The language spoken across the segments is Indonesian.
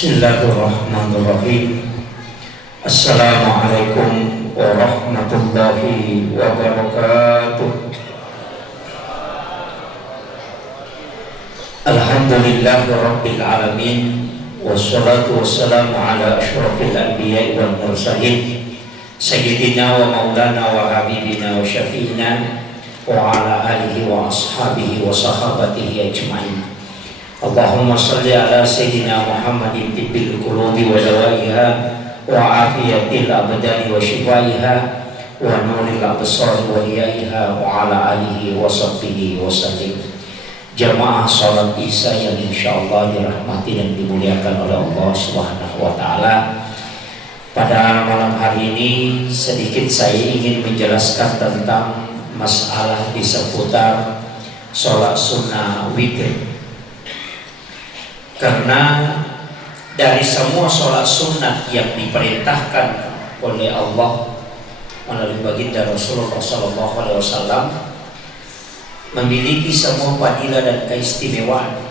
Bismillahirrahmanirrahim. Assalamualaikum warahmatullahi wabarakatuh. Alhamdulillahirabbil alamin, wassalatu wassalamu ala asyrafil anbiya'i wal mursalin sayyidina wa maulana wa habibina wa syafi'ina wa ala alihi wa ashabihi wa sahabatihi ajma'in. Allahumma salli ala sayyidina Muhammadin tibbil qulubi wa dawaiha wa afiyatil abdani wa shifaiha wa nuril absari wa liyaiha wa ala alihi wa sahbihi wa sallim. Jamaah salat Isya yang insyaallah dirahmati dan dimuliakan oleh Allah Subhanahu wa taala. Pada malam hari ini sedikit saya ingin menjelaskan tentang masalah di seputar salat sunnah witir. Karena dari semua sholat sunnah yang diperintahkan oleh Allah melalui baginda Rasulullah SAW memiliki semua fadilah dan keistimewaan.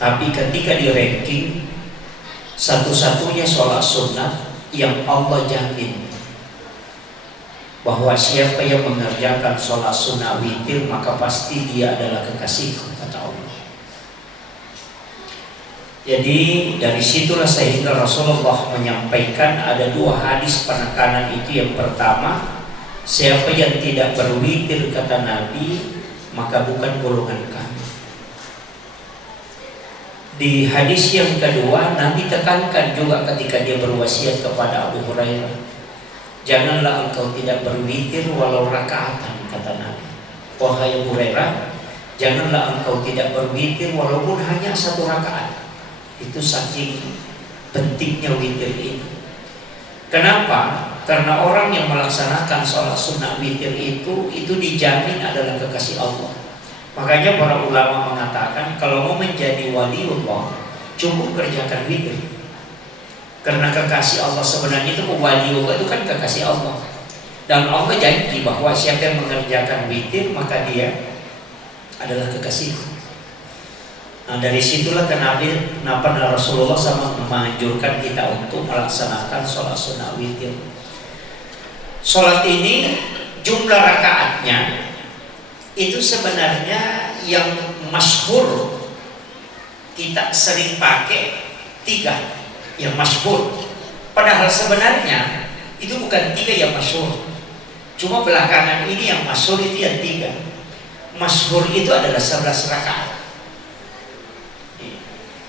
Tapi ketika di ranking, satu-satunya sholat sunnah yang Allah jamin bahwa siapa yang mengerjakan sholat sunnah witir maka pasti dia adalah kekasihku, kata Allah. Jadi dari situlah sehingga Rasulullah menyampaikan ada dua hadis penekanan itu. Yang pertama, siapa yang tidak berwitir kata Nabi maka bukan golongan kami. Di hadis yang kedua Nabi tekankan juga ketika dia berwasiat kepada Abu Hurairah, janganlah engkau tidak berwitir walau rakaatan, kata Nabi. Wahai Abu Hurairah, janganlah engkau tidak berwitir walaupun hanya satu rakaat. Itu saking pentingnya witir ini. Kenapa? Karena orang yang melaksanakan sholat sunnah witir itu dijamin adalah kekasih Allah. Makanya para ulama mengatakan kalau mau menjadi waliullah cukup kerjakan witir. Karena kekasih Allah sebenarnya itu waliullah itu kan kekasih Allah. Dan Allah janji bahwa siapa yang mengerjakan witir maka dia adalah kekasihku. Nah, dari situlah kenapa Rasulullah sama menganjurkan kita untuk melaksanakan sholat sunnah witir. Sholat ini jumlah rakaatnya itu sebenarnya yang masyhur kita sering pakai 3 yang masyhur. Padahal sebenarnya itu bukan 3 yang masyhur. Cuma belakangan ini yang masyhur itu yang 3. Masyhur itu adalah 11 rakaat.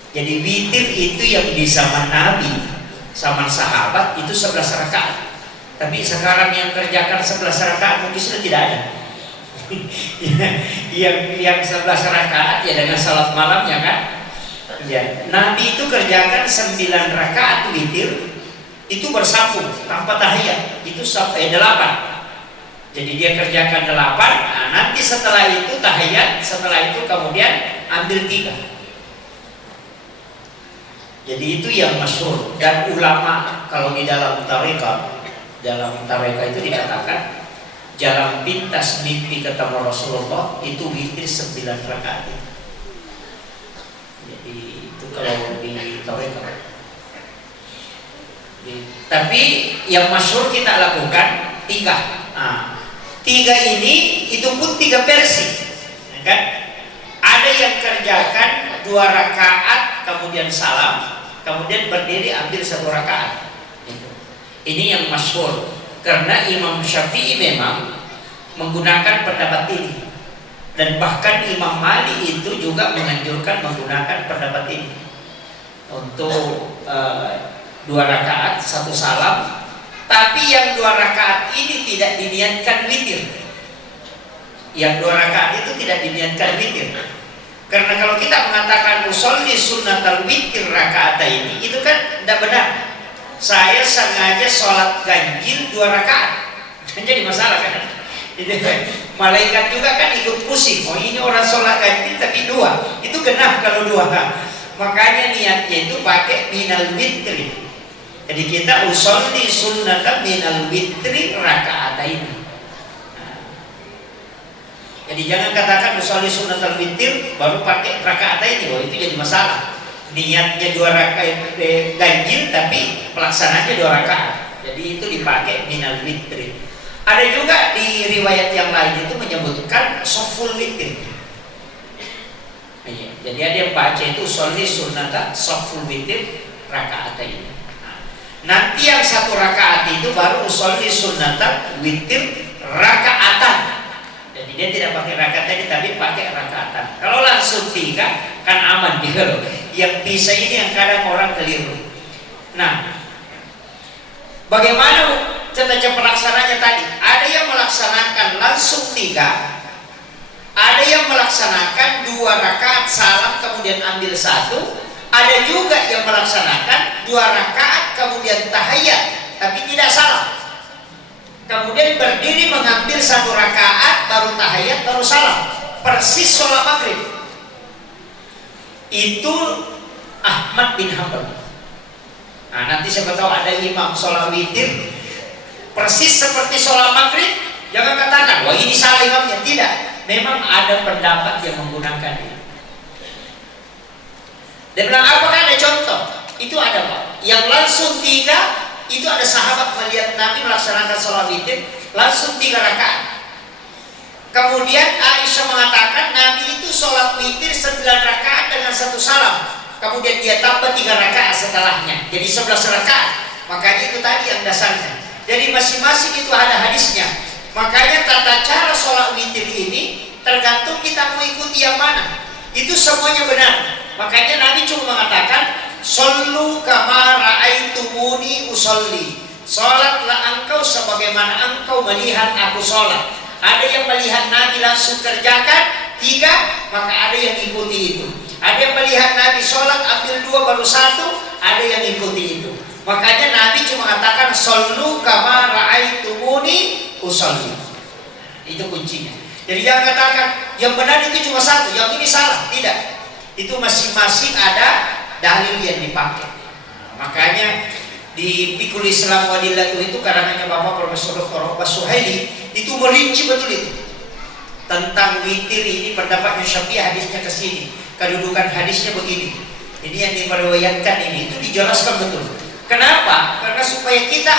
Jadi witir itu yang di zaman Nabi, zaman sahabat itu 11 rakaat. Tapi sekarang yang kerjakan 11 rakaat mungkin sudah tidak ada. yang 11 rakaat ya dengan salat malamnya kan. Ya, Nabi itu kerjakan 9 rakaat witir itu bersambung tanpa tahiyat, itu sampai 8. Jadi dia kerjakan 8, nah nanti setelah itu tahiyat, setelah itu kemudian ambil 3. Jadi itu yang masyhur. Dan ulama kalau di dalam tarekat itu dikatakan jalan pintas mimpi ketemu Rasulullah itu witir 9 rakaat. Jadi itu kalau di tarekat. Tapi yang masyhur kita lakukan 3. Nah, 3 ini itu pun 3 versi, ya kan? Ada yang kerjakan 2 rakaat kemudian salam, kemudian berdiri ambil 1 rakaat. Ini yang masyhur. Karena Imam Syafi'i memang menggunakan pendapat ini. Dan bahkan Imam Malik itu juga menganjurkan menggunakan pendapat ini. Untuk 2 rakaat 1 salam. Tapi yang 2 rakaat ini tidak diniatkan witir. Yang 2 rakaat itu tidak diniatkan witir. Karena kalau kita mengatakan usolli sunnatal witir rakaat ini, itu kan tidak benar. Saya sengaja sholat ganjil 2 rakaat, kan jadi masalah kan? Malaikat juga kan ikut pusing. Oh ini orang sholat ganjil tapi 2, itu genap kalau 2. Makanya niatnya itu pakai minal witri. Jadi kita usolli sunnatal minal witri rakaat ini. Jadi jangan katakan usolli sunnatal witir baru pakai rakaat ini, oh itu jadi masalah. niatnya 2 rakaat ganjil tapi pelaksananya 2 rakaat. Jadi itu dipakai minal witri. Ada juga di riwayat yang lain itu menyebutkan soful witir. Jadi ada yang baca itu sholli sunnata soful witir rakaat ini. Nanti yang 1 rakaat itu baru sholli sunnata witir rakaatan. Jadi dia tidak pakai rakaat tadi tapi pakai rakaatan. Kalau langsung 3 kan aman juga loh. Yang bisa ini yang kadang orang keliru. Nah, bagaimana cara pelaksananya tadi? Ada yang melaksanakan langsung 3, ada yang melaksanakan 2 rakaat salam kemudian ambil 1, ada juga yang melaksanakan 2 rakaat kemudian tahiyat tapi tidak salam, kemudian berdiri mengambil 1 rakaat baru tahiyat baru salam, persis sholat maghrib. Itu Ahmad bin Hanbal. Nah, nanti siapa tahu ada imam sholat witir persis seperti sholat maghrib, jangan katakan wah ini salah imamnya. Tidak, memang ada pendapat yang menggunakan ini. Dia bilang apakah ada contoh? Itu ada Pak. Yang langsung 3 itu ada sahabat melihat Nabi melaksanakan sholat witir langsung 3 rakaat. Kemudian Aisyah mengatakan Nabi itu sholat witir 9 rakaat dengan 1 salam. Kemudian dia tambah 3 rakaat setelahnya, jadi 11 rakaat. Makanya itu tadi yang dasarnya. Jadi masing-masing itu ada hadisnya. Makanya tata cara sholat witir ini tergantung kita mau ikuti yang mana. Itu semuanya benar. Makanya Nabi cuma mengatakan shollu kama ra'aitumuni usolli. Sholatlah engkau sebagaimana engkau melihat aku sholat. Ada yang melihat Nabi langsung kerjakan 3, maka ada yang ikuti itu. Ada yang melihat Nabi sholat ambil 2 baru 1, ada yang ikuti itu. Makanya Nabi cuma mengatakan shollu kama ra'aitumuni usolli. Itu kuncinya. Jadi jangan katakan yang benar itu cuma 1, yang ini salah. Tidak. Itu masing-masing ada dalil yang dipakai. Makanya di Fikul Islam Wadillatu itu karangannya Bapak Profesor Dr. Abbas Suhaili itu merinci betul itu tentang witir ini. Pendapatnya Syafi'i hadisnya ke sini, kedudukan hadisnya begini. Ini yang dimeriwayatkan ini itu dijelaskan betul. Kenapa? Karena supaya kita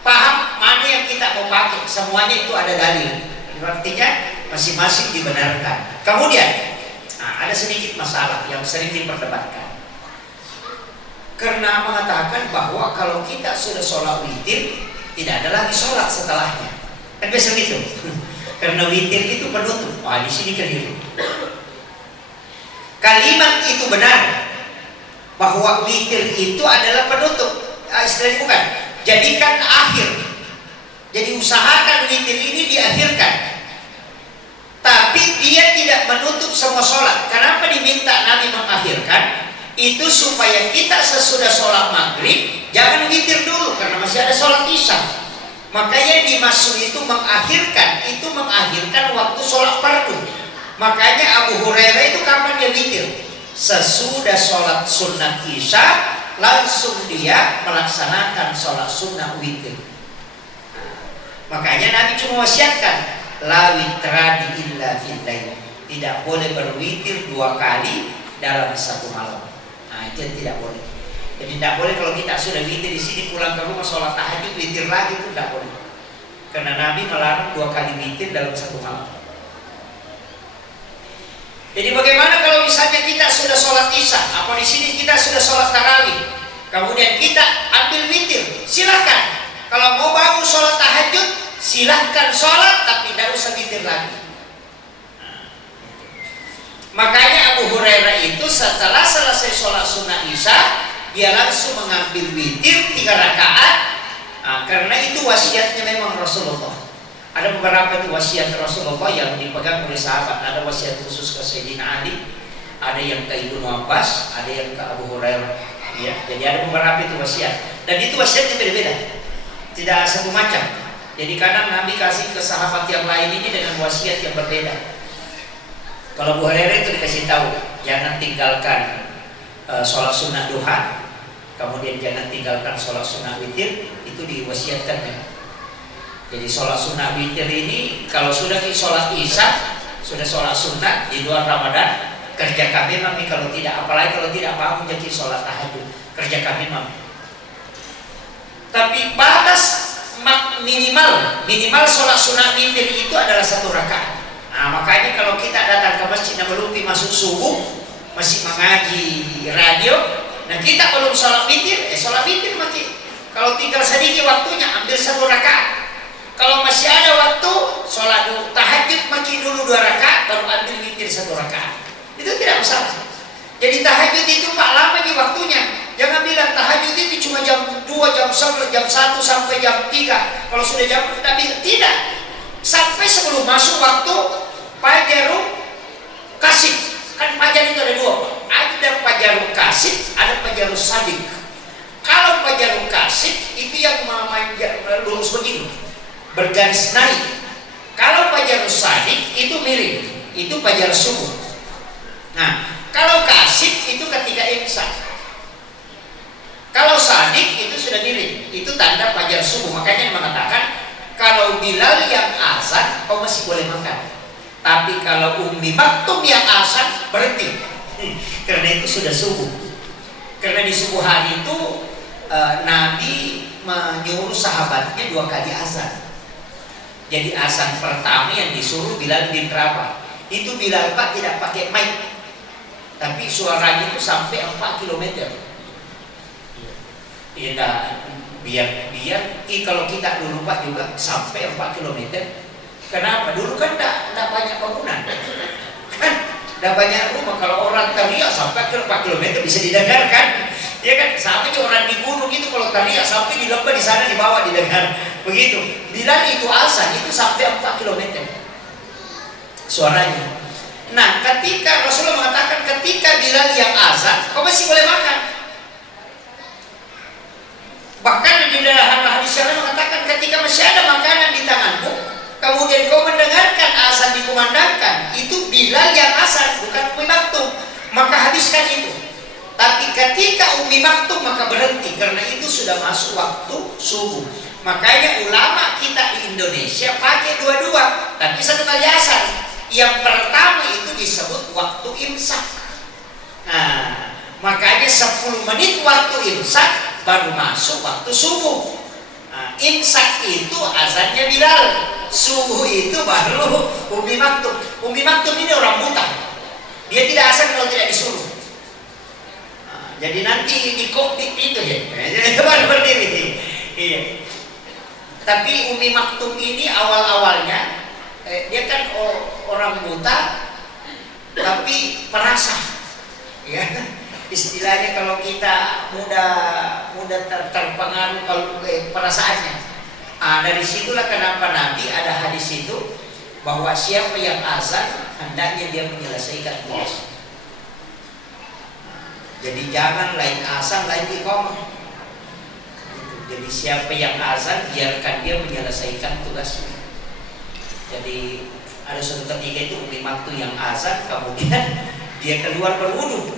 paham mana yang kita mau pakai. Semuanya itu ada dalil. Artinya masing-masing dibenarkan. Kemudian ada sedikit masalah yang sering diperdebatkan. Karena mengatakan bahwa kalau kita sudah sholat witir tidak ada lagi sholat setelahnya. Kan biasa gitu. Karena witir itu penutup. Di sini keliru. Kalimat itu benar bahwa witir itu adalah penutup. Istilahnya bukan. Jadikan akhir. Jadi usahakan witir ini diakhirkan. Tapi dia tidak menutup semua sholat. Kenapa diminta Nabi mengakhirkan? Itu supaya kita sesudah sholat maghrib jangan witir dulu karena masih ada sholat isya. Makanya dimaksud itu mengakhirkan, itu mengakhirkan waktu sholat fardu. Makanya Abu Hurairah itu kapan dia witir? Sesudah sholat sunnah isya langsung dia melaksanakan sholat sunnah witir. Makanya Nabi cuma wasiatkan la witrani illa fil lail. Tidak boleh berwitir 2 kali dalam 1 malam. Itu yang tidak boleh. Jadi tidak boleh kalau kita sudah witir di sini pulang ke rumah sholat tahajud witir lagi, itu tidak boleh. Karena Nabi melarang 2 kali witir dalam 1 malam. Jadi bagaimana kalau misalnya kita sudah sholat isya, apa di sini kita sudah sholat tarawih, kemudian kita ambil witir, silahkan. Kalau mau bangun sholat tahajud, silahkan sholat, tapi tidak usah witir lagi. Makanya Abu Hurairah itu setelah selesai sholat sunnah isya, dia langsung mengambil witir 3 rakaat. Karena itu wasiatnya memang Rasulullah. Ada beberapa itu wasiat Rasulullah yang dipegang oleh sahabat. Ada wasiat khusus ke Sayyidina Ali, ada yang ke Ibnu Abbas, ada yang ke Abu Hurairah. Ya, jadi ada beberapa itu wasiat. Dan itu wasiatnya beda-beda, tidak satu macam. Jadi kadang Nabi kasih ke sahabat yang lain ini dengan wasiat yang berbeda. Kalau Abu Hurairah itu dikasih tahu jangan tinggalkan sholat sunnah duha, kemudian jangan tinggalkan sholat sunnah witir, itu diwasiatkan ya. Jadi sholat sunnah witir ini kalau sudah di sholat isya, sudah sholat sunnah di luar Ramadan, Kerja kami mami kalau tidak, apalagi kalau tidak bangun jadi sholat tahajud, kerja kami mami. Tapi batas minimal sholat sunat witir itu adalah 1 rakaat. Nah, makanya kalau kita datang ke masjid dan melumpi masuk subuh, masih mengaji radio, nah kita belum sholat witir, sholat witir mati. Kalau tinggal sedikit waktunya, ambil 1 rakaat. Kalau masih ada waktu, sholat tahajud maki dulu 2 rakaat, baru ambil witir 1 rakaat. Itu tidak masalah. Jadi tahajud itu Pak lama di waktunya. Jangan bilang tahajud itu cuma jam 2, jam 1, jam 1 sampai jam 3. Kalau sudah jam tidak. Sampai sebelum masuk waktu Fajarul Kasib. Kan fajar itu ada 2, Pak. Ada Fajarul Kasib, ada Fajarul Sadiq. Kalau Fajarul Kasib itu yang lurus begini, bergaris naik. Kalau Fajarul Sadiq itu miring, itu fajar subuh. Nah, kalau kasib itu ketika imsak. Kalau sadik itu sudah miring, itu tanda fajar subuh. Makanya mengatakan kalau Bilal yang azan kau masih boleh makan. Tapi kalau Ummi Maktum yang azan berhenti. Karena itu sudah subuh. Karena di subuh hari itu Nabi menyuruh sahabatnya 2 kali azan. Jadi azan pertama yang disuruh Bilal bin Rabah. Itu Bilal Pak tidak pakai mic. Tapi suaranya itu sampai 4 km. Ya, biar kalau kita dulu Pak juga sampai 4 km. Kenapa? Dulu kan tidak banyak bangunan, kan tidak banyak rumah. Kalau orang teriak sampai ke 4 km bisa didengarkan. Ya kan, sama aja orang di gunung itu kalau teriak sampai di lembah di sana di bawah didengar. Begitu. Bilal itu azan itu sampai 4 km suaranya. Nah, ketika Rasulullah mengatakan ketika Bilal yang azan, kau masih boleh makan. Bahkan di dalam hadis yang mengatakan ketika masih ada makanan di tanganmu, kemudian kau mendengarkan azan dikumandangkan, itu Bilal yang azan, bukan Ummi Maktum, maka habiskan itu. Tapi ketika Ummi Maktum maka berhenti, karena itu sudah masuk waktu subuh. Makanya ulama kita di Indonesia pakai 2-2, tapi 1 kali azan. Yang pertama itu disebut waktu imsak. Nah, makanya 10 menit waktu imsak baru masuk waktu subuh. Nah, imsak itu azannya Bilal, subuh itu baru Ummi Maktum. Ummi Maktum ini orang buta, dia tidak azan kalau tidak disuruh. Nah, jadi nanti di kokpit itu ya, baru berdiri. Iya. Tapi Ummi Maktum ini awal-awalnya dia kan orang buta tapi perasa, ya. Istilahnya kalau kita mudah terpengaruh kalau perasaannya. Dari situlah kenapa Nabi ada hadis itu bahwa siapa yang azan hendaknya dia menyelesaikan tugas. Jadi jangan lain azan lain iqamah. Jadi siapa yang azan biarkan dia menyelesaikan tugasnya. Jadi ada suatu ketika itu Ummi Maktum yang azan, kemudian dia keluar berwudu.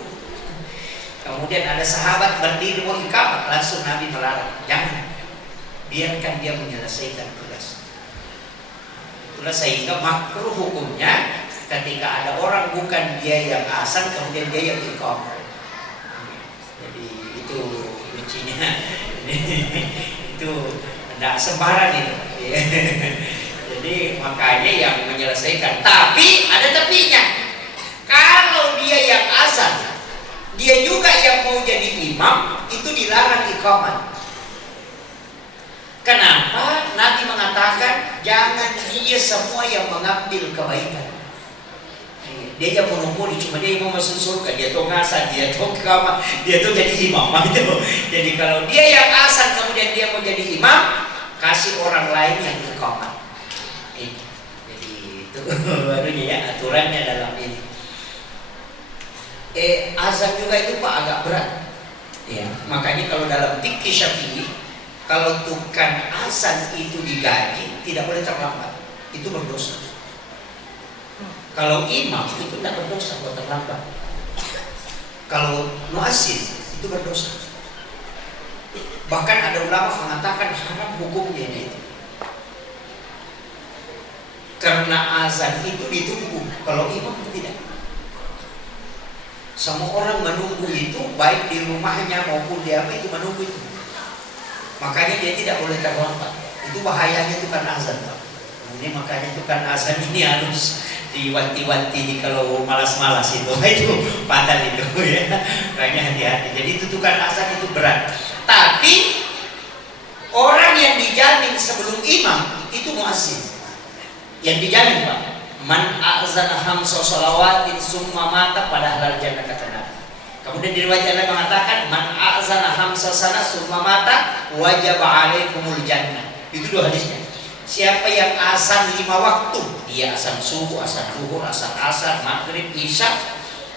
Kemudian ada sahabat berdiri mau iqamah, langsung Nabi melarang, jangan, biarkan dia menyelesaikan tugas. Itulah sehingga makruh hukumnya ketika ada orang bukan dia yang azan kemudian dia yang iqamah. Jadi itu lucunya. Itu tidak sembarang itu. Jadi makanya yang menyelesaikan. Tapi ada tapinya. Kalau dia yang azan, dia juga yang mau jadi imam, itu dilarang iqamah. Kenapa? Nabi mengatakan jangan dia semua yang mengambil kebaikan. Dia yang monopoli, cuma dia yang mau masuk surga, dia tuh ngazan, dia tuh iqamah, dia tuh jadi imam. Jadi kalau dia yang azan kemudian dia mau jadi imam, kasih orang lain yang iqamah. Jadi itu barunya ya aturannya dalam ini. Azan juga itu Pak agak berat. Ya, makanya kalau dalam fikih Syafi'i, kalau tukang azan itu digaji tidak boleh terlambat, itu berdosa. Kalau imam itu tidak berdosa kalau terlambat. Kalau muazzin itu berdosa. Bahkan ada ulama mengatakan haram hukumnya itu. Karena azan itu ditunggu, kalau imam tidak. Semua orang menunggu itu, baik di rumahnya maupun di apa itu menunggu itu. Makanya dia tidak boleh terlambat. Itu bahayanya tukang azan, Pak. Ini makanya tukang azan ini harus diwanti-wanti kalau malas-malas itu fatal itu ya. Makanya hati-hati. Jadi itu tukang azan itu berat. Tapi orang yang dijamin sebelum imam itu muazzin. Yang dijamin, Pak. Man a'zana hamsa shalawatin summa mata pada halal jannah, kata Nabi. Kemudian di riwayat lain mengatakan man a'zana hamsa sana summa mata wajib alaikumul jannah. Itu dua hadisnya. Siapa yang azan 5 waktu, dia azan subuh, azan zuhur, azan asar, maghrib, isya,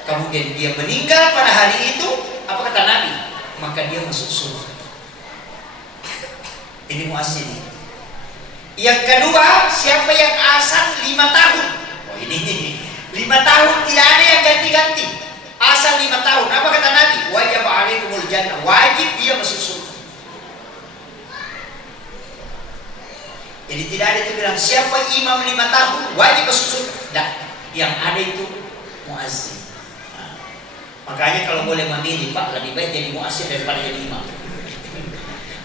kemudian dia meninggal pada hari itu, apa kata Nabi? Maka dia masuk surga. Ini muazzin. Yang kedua, siapa yang azan 5 tahun? Oh ini 5 tahun tidak ada yang ganti-ganti. Azan 5 tahun. Apa kata Nabi? Wajib alaikumul jannah. Wajib dia masuk surga. Jadi tidak ada itu bilang siapa imam 5 tahun wajib masuk surga. Tidak. Yang ada itu muazzin. Nah, makanya kalau boleh memilih, Pak, lebih baik jadi muazzin daripada jadi imam.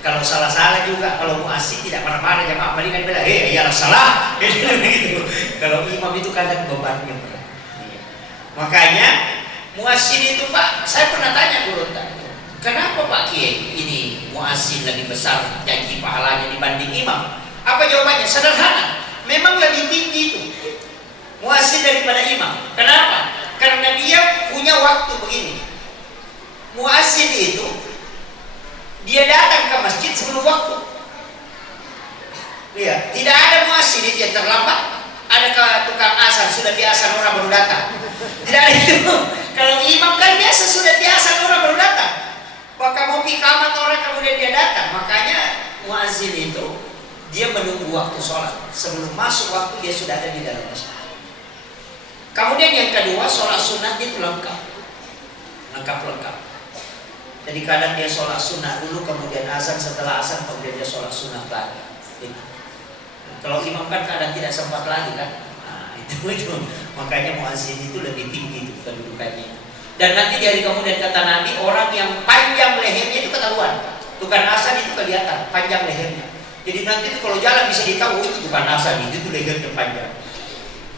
Kalau salah-salah juga, kalau muazzin tidak marah-marah jamaah, paling kan bilang, iyalah salah. Gitu. Kalau imam itu kadang bebannya berat. Makanya muazzin itu, Pak, saya pernah tanya guru tadi, kenapa Pak Kiai ini muazzin lebih besar janji pahalanya dibanding imam? Apa jawabannya? Sederhana, memang lebih tinggi itu muazzin daripada imam. Kenapa? Karena dia punya waktu begini. Muazzin itu dia datang ke masjid sebelum waktu. Iya, tidak ada muazzin itu yang terlambat. Ada tukang azan sudah biasa orang baru datang. Tidak ada itu. Kalau imam kan biasa sudah biasa orang baru datang. Maka mau pikamat orang kemudian dia datang. Makanya muazzin itu dia menunggu waktu sholat. Sebelum masuk waktu dia sudah ada di dalam masjid. Kemudian yang kedua, sholat sunat itu lengkap. Lengkap. Jadi kadang dia sholat sunat dulu, kemudian azan, setelah azan kemudian dia sholat sunat lagi. Kalau imam kan kadang tidak sempat lagi kan. Nah, itu. Makanya muazzin itu lebih tinggi itu kedudukannya. Dan nanti dari kemudian kata Nabi, orang yang panjang lehernya itu ketahuan. Tukang azan itu kelihatan panjang lehernya. Jadi nanti itu kalau jalan bisa ditahu itu tukang azan itu lehernya panjang.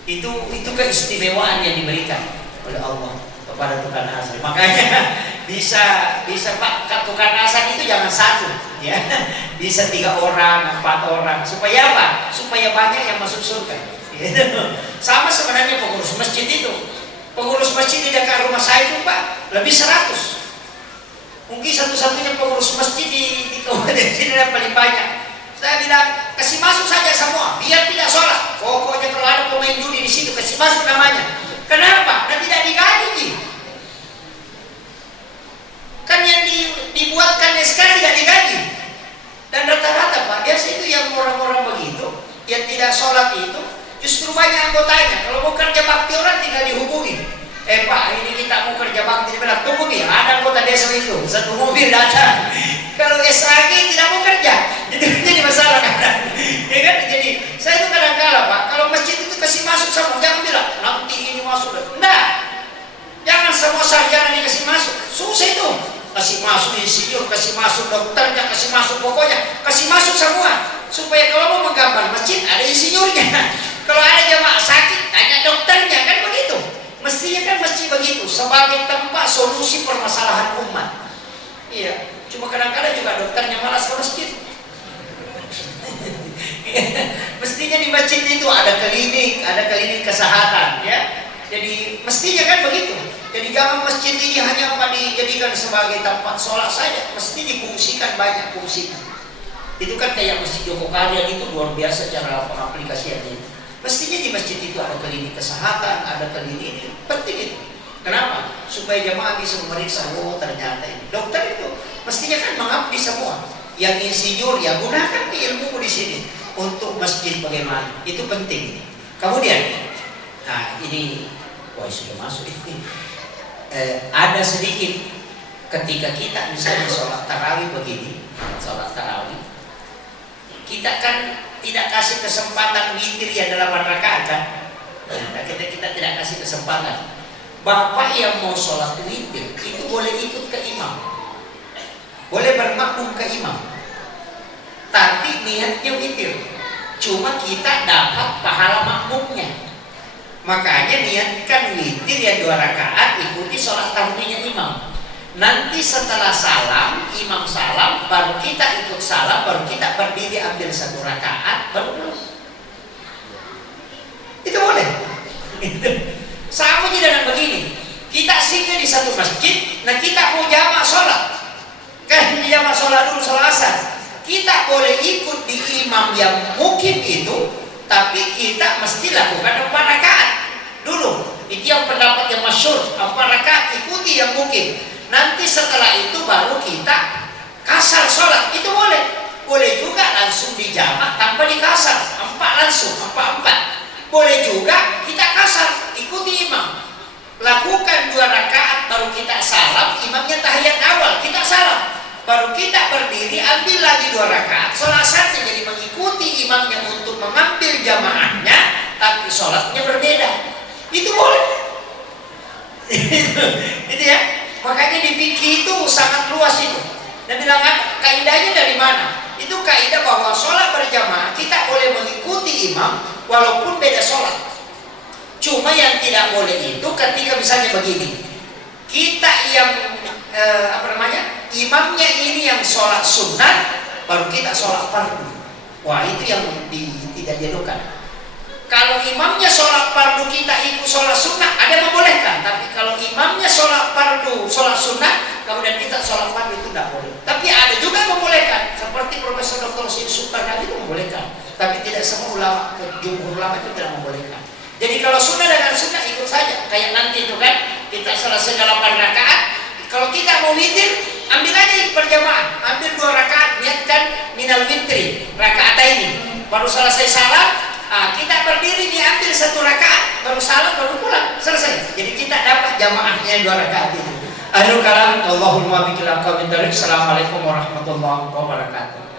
Itu keistimewaan yang diberikan oleh Allah kepada tukang azan. Makanya bisa Pak, tukang azan itu jangan satu, ya. Bisa 3 orang, 4 orang. Supaya apa? Supaya banyak yang masuk surga. Sama sebenarnya pengurus masjid itu. Pengurus masjid di dekat rumah saya itu, Pak, lebih 100. Mungkin satu-satunya pengurus masjid di kabupaten sini yang paling banyak. Saya bilang, kasih masuk saja semua, biar tidak sholat. Pokoknya kalau ada pemain judi di situ, kasih masuk namanya. Kenapa? Dan tidak digaji. Kan yang dibuatkan SK tidak digaji. Dan rata-rata, Pak, biasa itu yang orang-orang begitu, yang tidak sholat itu, justru banyak anggotanya. Kalau mau kerja bakti orang tinggal dihubungi. Pak, ini kita mau kerja bakti, dia bilang, tunggu nih, ada anggota desa itu, satu mobil datang. Kalau SAG tidak mau kerja, itu jadi masalah kan? Ya kan? Jadi saya itu kadang-kala, Pak, kalau masjid itu kasih masuk semua, jangan bilang nanti ini masuk. Enggak, jangan semua sarjana dikasih masuk, susah itu. Kasih masuk insinyur, kasih masuk dokternya, kasih masuk pokoknya, kasih masuk semua. Supaya kalau mau menggambar masjid ada insinyurnya. Kalau ada jamaah sakit, tanya dokternya, kan begitu. Mestinya kan mesti begitu, sebagai tempat solusi permasalahan umat. Iya. Cuma kadang-kadang juga dokternya malas ke masjid. Mestinya di masjid itu ada klinik kesehatan, ya. Jadi mestinya kan begitu. Jadi jangan masjid ini hanya dijadikan sebagai tempat sholat saja, mesti difungsikan banyak fungsinya. Itu kan kayak masjid Joko Karyan itu luar biasa cara pengaplikasiannya. Mestinya di masjid itu ada klinik kesehatan, ada klinik ini, penting itu. Kenapa? Supaya jamaah bisa memeriksa, oh ternyata ini dokter itu mestinya kan mengabdi semua. Yang insinyur ya gunakan ilmu di sini untuk masjid bagaimana, itu penting. Kemudian, nah ini, wah sudah masuk ini. Ada sedikit ketika kita misalnya sholat tarawih begini, sholat tarawih, kita kan tidak kasih kesempatan witir ya 8 rakaat kan? Nah, kita tidak kasih kesempatan. Bapak yang mau sholat witir itu boleh ikut ke imam, boleh bermakmum ke imam, tapi niatnya witir. Cuma kita dapat pahala makmumnya. Makanya niatkan witir yang 2 rakaat, ikuti sholat tahmidnya imam. Nanti setelah salam, imam salam, baru kita ikut salam, baru kita berdiri ambil 1 rakaat, baru lulus. Itu boleh. Sama aja dengan begini. Kita singgah di satu masjid, nah kita mau jamak sholat. Kan jamak sholat dulu, sholat asar. Kita boleh ikut di imam yang mukim itu, tapi kita mesti lakukan 4 rakaat dulu. Itu yang pendapat yang masyhur, 4 rakaat ikuti yang mukim. Nanti setelah itu baru kita kasar sholat, itu boleh. Boleh juga langsung dijamak tanpa dikasar, 4 langsung, 4. Boleh juga kita kasar, ikuti imam. Lakukan 2 rakaat baru kita salam, imamnya tahiyat awal, kita salam. Baru kita berdiri, ambil lagi 2 rakaat, sholat asarnya, jadi mengikuti imamnya untuk mengambil jamaahnya, tapi sholatnya berbeda. Itu boleh. Itu ya. Makanya di fikih itu sangat luas itu. Dan bilang kaidahnya dari mana? Itu kaidah bahwa sholat berjamaah kita boleh mengikuti imam walaupun beda sholat. Cuma yang tidak boleh itu ketika misalnya begini, kita yang imamnya ini yang sholat sunat, baru kita sholat fardu. Wah, itu yang tidak diadukan. Kalau imamnya sholat fardu kita ikut sholat sunnah, ada membolehkan. Tapi kalau imamnya sholat fardu, sholat sunnah, kemudian kita sholat fardu, itu tidak boleh. Tapi ada juga membolehkan, seperti Profesor Dr. Sin Sukarnadi itu membolehkan. Tapi tidak semua ulama, jumhur ulama itu tidak membolehkan. Jadi kalau sunnah dengan sunnah ikut saja. Kayak nanti itu kan, kita selesai 8 rakaat. Kalau kita mau witir, ambil aja berjamaah, ambil 2 rakaat, niatkan minal witri, rakaat ini. Baru selesai salam, kita berdiri diambil 1 rakaat, baru salam, baru pulang, selesai. Jadi kita dapat jamaahnya 2 rakaat itu. Akhirul kalam, Allahumma biqil aqwam. Assalamualaikum warahmatullahi wabarakatuh.